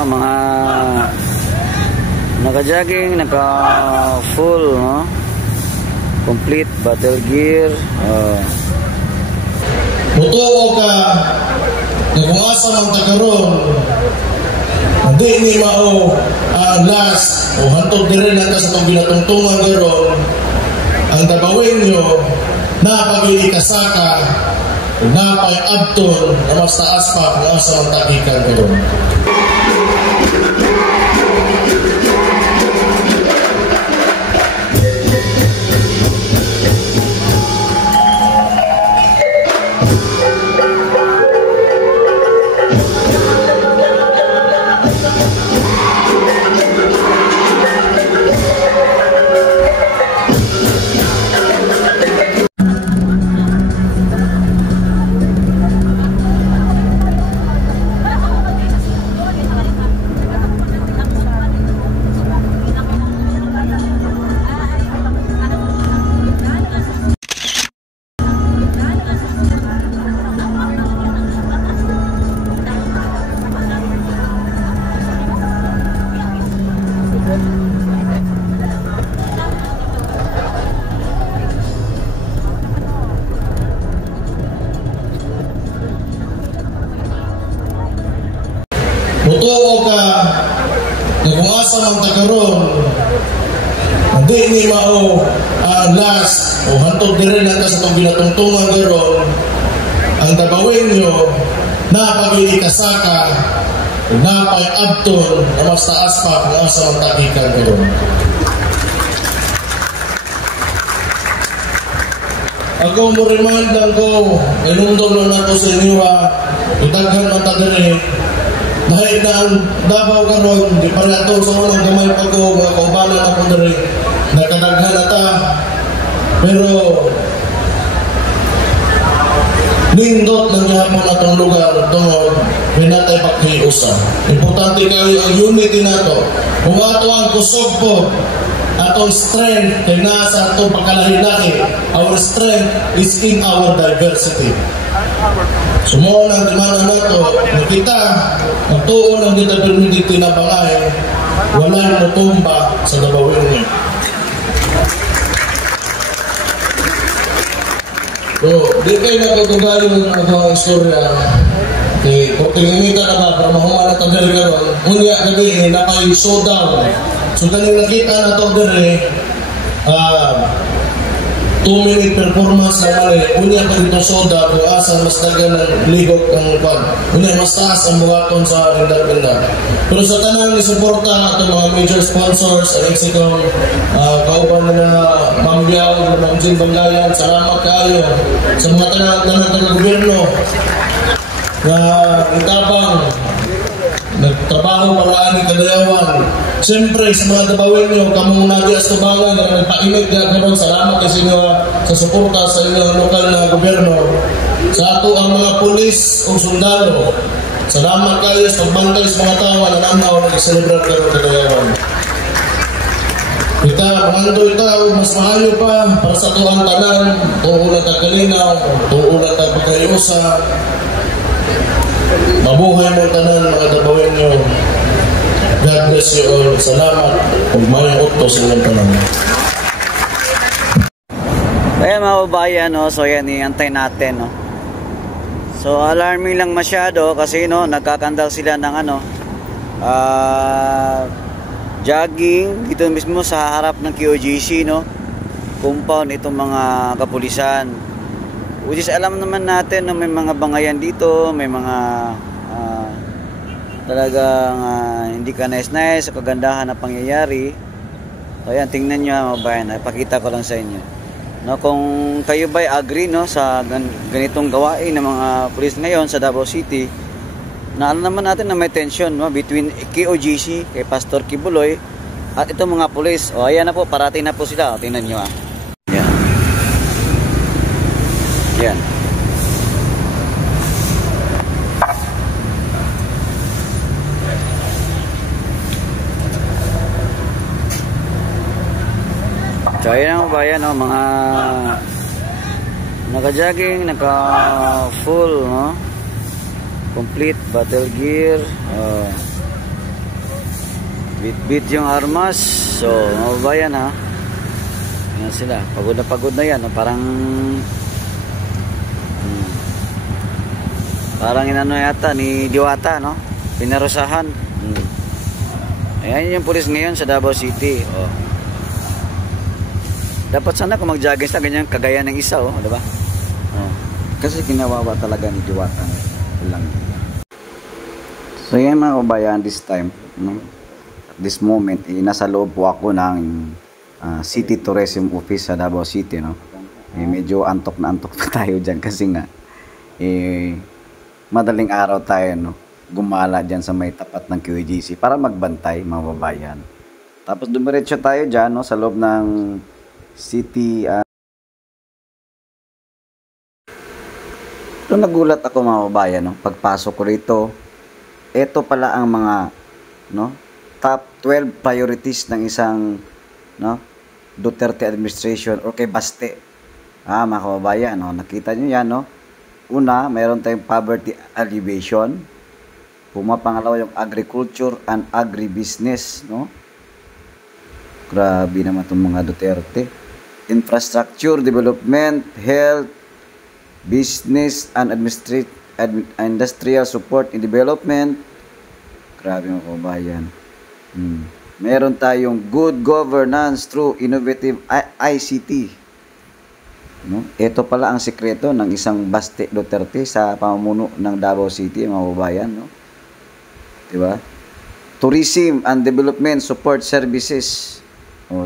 no, mga naka-jogging, naka-full, no? Complete battle gear. Mutuo ka na kung asa mang tagaron, hindi ni mao ang last o hantod dire na sa itong ginatungtungan garon, ang dabawin nyo na pag-iikasaka na pay-abton na mas taas pa kung asa mang tagikan garon. Mutuo ka na kung asa mang tagaron, hindi ni mao ang last o hantod dire na sa itong ginatungtungan garon, ang dabawin nyo na pag-iikasaka na pay-abton na mas taas pa kung asa mang tagikan garon. Ako mo remind lang ko, inundol na ako sa inyo itaghan ng tagere. Dahil na ang Davao karon, di pa rin ito sa unang gamay pa ko, mga kaubalan ako na rin, nakadaghan na ta. Pero, nindot ng yapon na itong lugar, tungod, pinatay pagkiusa. Importante kayo ang unity na ito. Kung ato ang kusog po, atong strength, kaya nasa itong pagkalahi-lahi, our strength is in our diversity. Sumuon ang dimana na ito, na kita, ang tuon ang kita permitit tinabangay, walang mutumba sa dabawin niya. So, di kayo nagkatugayo ng ang istorya. Kung tinimita na ba, para mahumala ito gari karon, unya gabi, napay showdown. So, kaning nakita na ito gari, 2-minute performance na mali, unya pa dito soda, kung asa mas dagan ng ligot ng pag. Unya mas taas ang buhaton sa rindar-rindar. Pero sa tanan ni suporta at mga major sponsors, ang Exicom, kauban na Ma'am Biao, Ma'am Jean Bangayan, salamat kayo sa mga tanan ng gobyerno na itabang nagtrabaho para ni Kadayawan. Siyempre, sa mga dabawin nyo, kamong nadias tubangan na nagpainit na karon, salamat kasi nga sa suporta sa inyong lokal na gobyerno. Sa ato ang mga pulis o sundalo, salamat kayo sa pagbantay sa mga tao na nanaw na nag-celebrate karon Kadayawan. Kita, pangandoy tao, mas mahayo pa para sa tuang tanan, tuulan tag kalinaw, tuulan tag pagkayusa. Mabuhay mo tanan mga dabawin nyo. God bless you all. Salamat. Kung may uto sa ilang tanan. Ayan mga babayan, no? So yan, iantay natin, no? So alarming lang masyado kasi no, nagkakandal sila ng jogging dito mismo sa harap ng QOJC, no? Compound itong mga kapulisan. Which is alam naman natin na may mga bangayan dito, may mga talagang hindi ka nice sa kagandahan na pangyayari. So ayan, tingnan nyo mga bayan, ipakita ko lang sa inyo. No, kung kayo ba'y agree, no, sa ganitong gawain ng mga pulis ngayon sa Davao City, na alam naman natin na may tension, no, between QOJC, kay Pastor Kibuloy, at itong mga pulis. O ayan na po, parating na po sila. O, tingnan nyo Yan. Yan. So ayan ang bayan, no, mga naka-jogging, naka-full, no, complete battle gear. Bit-bit yung armas. So, mga bayan ha. Yan sila. Pagod na yan. No? Parang inano yata ni Diwata, no? Pinarusahan. Ayan yung pulis ngayon sa Davao City. Oh. Dapat sana kung mag-jogging sa ganyan kagaya ng isa, oh, 'di ba? Oh. Kasi kinawawa talaga ni Diwata lang. So yan mga kabayan, this time, no? At this moment, nasa loob po ako ng City Tourism Office sa Davao City, no? Medyo antok na tayo dyan kasi nga madaling araw tayo, no? Gumala dyan sa may tapat ng QAGC para magbantay, mga babayan. Tapos dumiretso tayo dyan, no? Sa loob ng City. So nagulat ako, mga babayan, no? Pagpasok ko rito, ito pala ang mga, no, top 12 priorities ng isang, no, Duterte administration or kay Baste. Mga kababayan, no? Nakita nyo yan, no? Una, mayroon tayong poverty alleviation. Pumapangalawa yung agriculture and agribusiness, no? Grabe naman itong mga Duterte. Infrastructure development, health, business and industrial support and development. Grabe mga kababayan. Meron tayong good governance through innovative ICT. No? Ito pala ang sikreto ng isang Baste Duterte sa pamumuno ng Davao City, mga kababayan, no? Diba? Tourism and Development Support Services,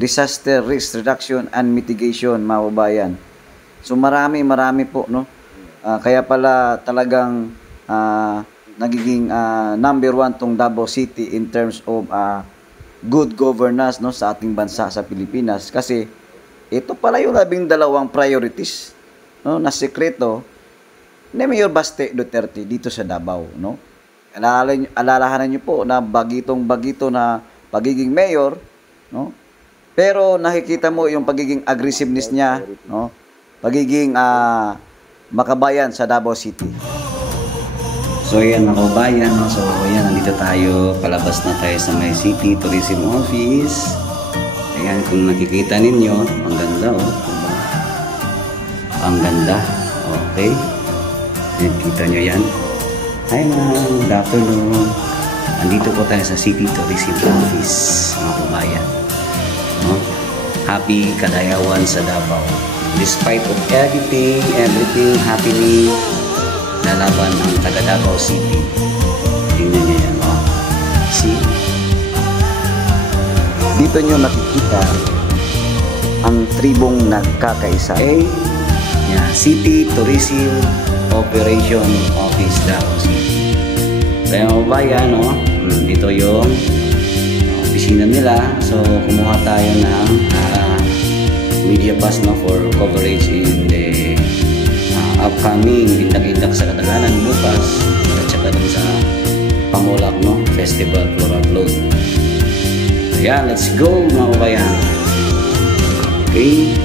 Disaster Risk Reduction and Mitigation, mga kababayan. So marami po, no? Kaya pala talagang nagiging number 1 tong Davao City in terms of good governance, no, sa ating bansa, sa Pilipinas, kasi ito pala yung 12 priorities, no, na sekreto ni Mayor Baste Duterte dito sa Davao, no? Alalahanan niyo po na bagitong-bagito na pagiging mayor, no? Pero nakikita mo yung pagiging aggressiveness niya, no? Pagiging makabayan sa Davao City. So yan mga kabayan, no? So yan, nandito tayo, palabas na tayo sa may City Tourism Office. Ayan, kung nakikita ninyo, ang ganda, oh. Ang ganda. Okay. Nakikita nyo yan. Hi ma'am, good afternoon. Andito po tayo sa City Tourism Office, mga kabayan. No? Happy Kadayawan sa Davao. Despite of everything happening, lalaban ang taga Davao City. Tingnan nyo yan, oh. See? Dito nyo nakikita ang tribong nagkakaisa. Okay? Yeah, City Tourism Operation Office Davao City. Kaya mga bayan, no? Dito yung opisina nila. So, kumuha tayo ng media pass, no, for coverage in the upcoming Indak-Indak sa Katagalan bukas at saka dun sa Pamulak, no, Festival Floral Float. Ayan, let's go mga kabayan. Okay.